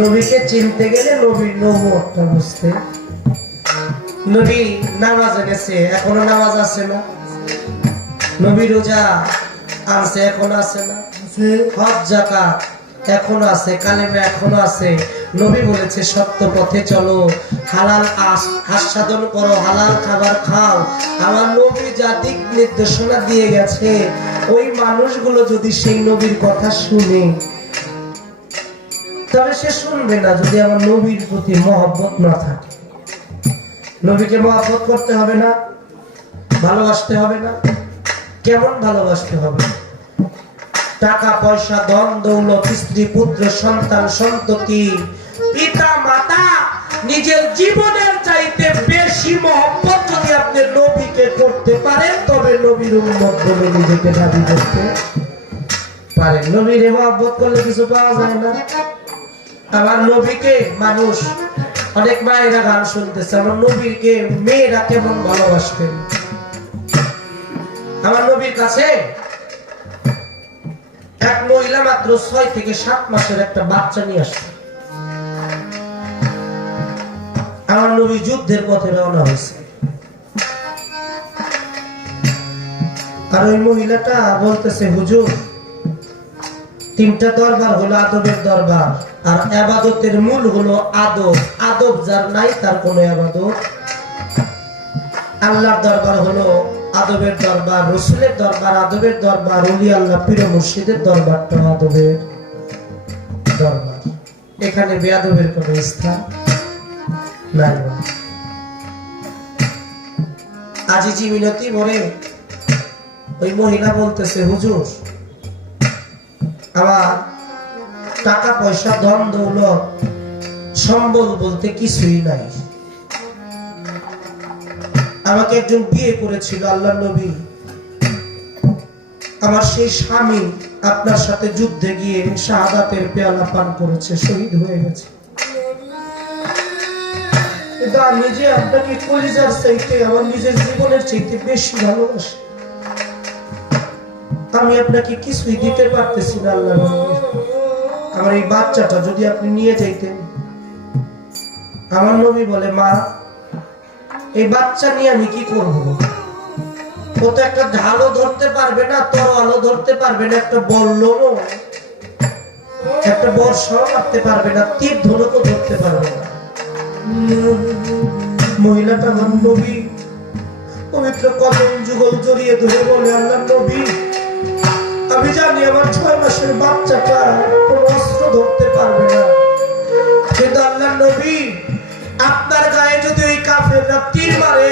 নবীকে চিনতে গেলে নবীর নবুয়তটা বুঝতে। নবী নামাজ এনেছে, এখনও নামাজ আছে না? নবী রোজা আছে এখন আছে না? হজ জাকাত এখন আছে, কালেমে এখনও আছে। নবী বলেছে, সত্য পথে চলো, হালাল আস্বাদন করো, হালাল খাবার খাও। আমার নবী যা দিক নির্দেশনা দিয়ে গেছে, ওই মানুষগুলো যদি সেই নবীর কথা শুনে তবে সে শুনবে না যদি আমার নবীর প্রতি মহব্বত না থাকে। নবীকে মহব্বত করতে হবে না, ভালোবাসতে হবে না। কেমন ভালোবাসতে হবে? টাকা, পয়সা, ধন, দৌলত, স্ত্রী, পুত্র, সন্তান, সন্ততি, পিতা, মাতা, নিজের জীবনের চাইতে বেশি মহব্বত যদি আপনি নবীকে করতে পারেন, তবে নবীর উন্মত বলে নিজেকে দাবি করতে পারেন। নবীর মহব্বত করলে কিছু পাওয়া যায় না। আমার নবীকে মানুষ, অনেক মায়েরা গান শুনতেছে, আমার নবীকে মেয়েরা কেমন ভালোবাসতেন? আমার নবীর কাছে এক মহিলা মাত্র ছয় থেকে সাত মাসের একটা বাচ্চা নিয়ে আসছে। আমার নবী যুদ্ধের পথে রওনা হয়েছে। আর ওই মহিলাটা বলতেছে, হুজুর তিনটা দরবার হলো আদবের দরবার, আর আবাদতের মূল হলো আদব। আদব যার নাই, তার কোনো আবাদত আল্লাহর দরবার হলো আদবের দরবার, রসুলের দরবার, আদবের দরবার অলি আল্লাহ, পীর মুর্শিদের দরবারটা আদবের দরবার। এখানে বেয়াদবের কোন স্থান নাই। আজি মিনতি ভরে ওই মহিলা বলতেছে, হুজুর আমার টাকা পয়সা, ধন, দৌলত, সম্বল বলতে কিছুই নাই। আমাকে একজন বিয়ে করেছিল আল্লাহ নবী। আমার সেই স্বামী আপনার সাথে যুদ্ধে গিয়ে শাহাদাতের পেয়ালা পান করেছে, শহীদ হয়ে গেছে। আমি যে আপনাকে কলিজার চাইতে, আমার নিজের জীবনের চাইতে বেশি ভালোবাসি। আমি আপনাকে কিছুই দিতে পারতেছি না আল্লাহ আমার এই বাচ্চাটা যদি আপনি নিয়ে যাইতেন। আমার নবী বলে, মা, এই বাচ্চা নিয়ে আমি কি করব? ও তো একটা ঢালও ধরতে পারবে না ধরতে পারবে না, একটা একটা বর্ষাও মারতে পারবে না, তীর ধনুকও ধরতে পারবে না। মহিলাটা নবী, পবিত্র কদম যুগল জড়িয়ে ধরে বলে আল্লাহ নবী আমি জানি আমার ছয় মাসের বাচ্চাটা কোনো অস্ত্র ধরতে পারবে না। কিন্তু আল্লাহ নবী আপনার গায়ে যদি ওই কাফেররা তীর মারে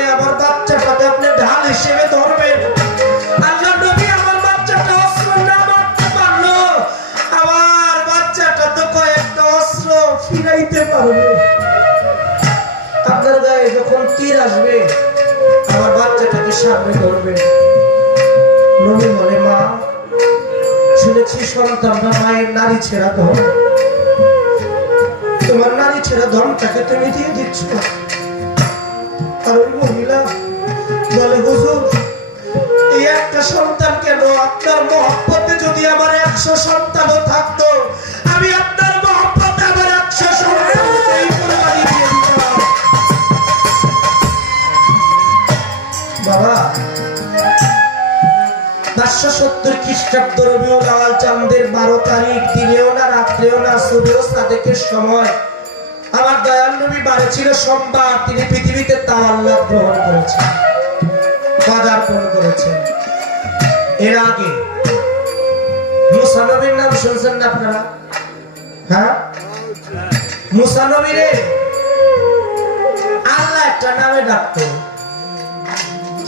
সন্তানরা নারী ছেড়া ধন। তোমার তুমি দিয়ে দিচ্ছ। আর মহিলা বলে, হুজুর, এই একটা সন্তান কেন? আপনার মহব্বতে যদি আমার একশো সন্তানও থাকতো, আমি আপনার পাঁচশো সত্তর খ্রিস্টাব্দ রবিউল আওয়াল চাঁদের বারো তারিখ, দিনেও না রাত্রেও না সুবেও সাদেকের সময়। আমার দয়াল নবী বারে ছিল সোমবার, তিনি পৃথিবীতে তাওয়াল্লাহ গ্রহণ করেছেন পদার্পণ করেছেন। এর আগে মুসা নবীর নাম শুনছেন না আপনারা? হ্যাঁ? মুসা নবীরে আল্লাহ একটা নামে ডাকতো।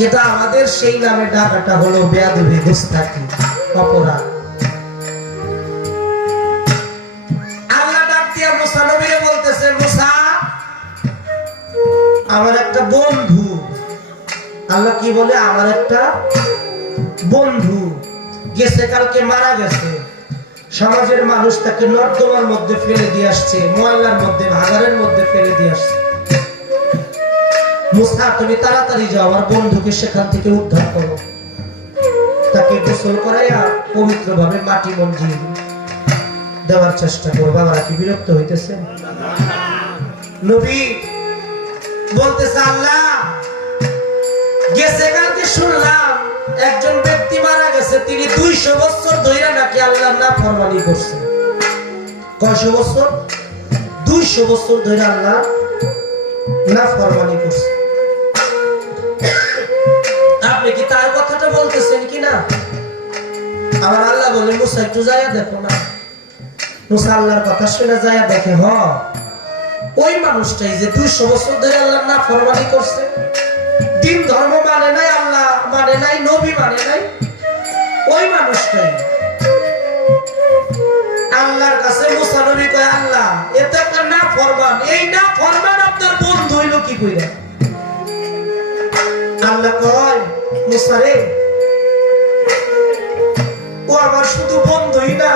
যেটা আমাদের সেই নামে ডাকাটা হলো বেয়াদবি গুস্তাকি অপরাধ। আমার একটা বন্ধু। আল্লাহ কি বলে? আমার একটা বন্ধু গেছে, কালকে মারা গেছে। সমাজের মানুষ তাকে নর্দমার মধ্যে ফেলে দিয়ে আসছে, ময়লার মধ্যে ভাগারের মধ্যে ফেলে দিয়ে আসছে। মুসা তুমি তাড়াতাড়ি যাও, আমার বন্ধুকে সেখান থেকে উদ্ধার করো। তাকে গোসল করাইয়া পবিত্র ভাবে মাটি মঞ্জিল দেওয়ার চেষ্টা করো। বাবারা, কি বিরক্ত হইতেছে? নবী বলতেছে, আল্লাহ, গেছে কালকে শুনলাম, একজন ব্যক্তি মারা গেছে, তিনি দুইশো বছর ধরে নাকি আল্লাহ না ফরমানি করছে। কয়শো বছর? দুই দুইশো বছর ধরে আল্লাহ না ফরমানি করছে। আমার আল্লাহ বলে, মুসা, একটু যাইয়া দেখো না। মুসা আল্লাহর কথা শুনে যাইয়া দেখে, হ, ওই মানুষটাই যে দুইশো বছর ধরে আল্লাহ না ফরমানি করছে। দিন ধর্ম মানে নাই, আল্লাহ মানে নাই, নবী মানে নাই। ওই মানুষটাই। আল্লাহর কাছে মুসা নবী কয়, আল্লাহ এতে একটা না ফরমান এই না ফরমান আপনার বন্ধু হইল কি কইরা? আল্লাহ কয়, মুসা রে আমার শুধু বন্ধুই না,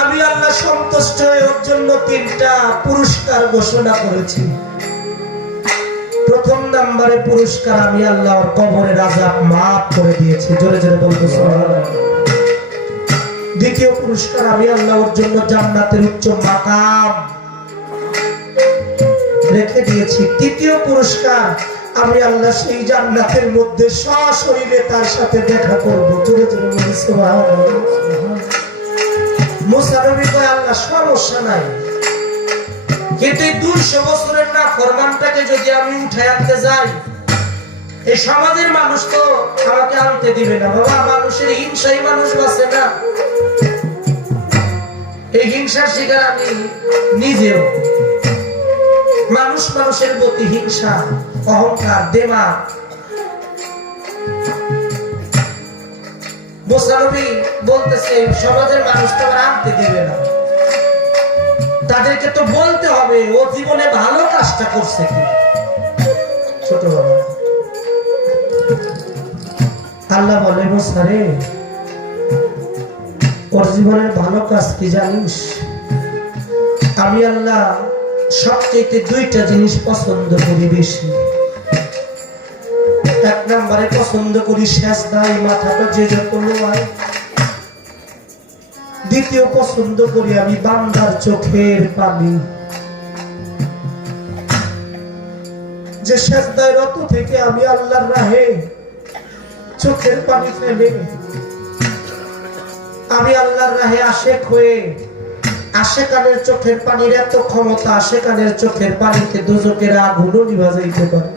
আমি আল্লাহ সন্তুষ্ট হয়ে ওর জন্য তিনটা পুরস্কার ঘোষণা করেছি। প্রথম নাম্বারে পুরস্কার আমি আল্লাহ ওর কবরের আজাব মাফ করে দিয়েছি। জোরে জোরে বলব দ্বিতীয় পুরস্কার আমি আল্লাহ ওর জন্য জান্নাতের উচ্চ মাকাম রেখে দিয়েছি। তৃতীয় পুরস্কার আমি আল্লাহ সেই জান্নাতের মধ্যে সশরীরে তার সাথে দেখা করব। জোরে জোরে বলি সুবহানাল্লাহ। মুসা নবী কয় আল্লাহ সমস্যা নাই। কিন্তু এই দুইশো বছরের না ফরমানটাকে যদি আমি উঠে আনতে যাই, এই সমাজের মানুষ তো আমাকে আনতে দিবে না। বাবা, মানুষের হিংসাই মানুষ বাঁচে না। এই হিংসার শিকার আমি নিজেও। মানুষ মানুষের প্রতি হিংসা। অহংকার বলতেছে, সমাজের মানুষ আনতে দিবে না। তাদেরকে তো বলতে হবে, ও জীবনে ভালো কাজটা করছে ছোট বাবা। আল্লাহ বলে ওর জীবনের ভালো কাজ কি জানিস? আমি আল্লাহ সবচেয়ে দুইটা জিনিস পছন্দ করি বেশি। এক নম্বরে পছন্দ করি শেষ দায় মাথাটা যে দ্বিতীয় পছন্দ করি আমি বান্দার চোখের পানি। যে রত থেকে আমি আল্লাহর রাহে চোখের পানি ফেলে। আমি আল্লাহর রাহে আশেক হয়ে চোখের পানির এত ক্ষমতা, আশেকানের চোখের পানিতে দুজকের আগুনও পারে।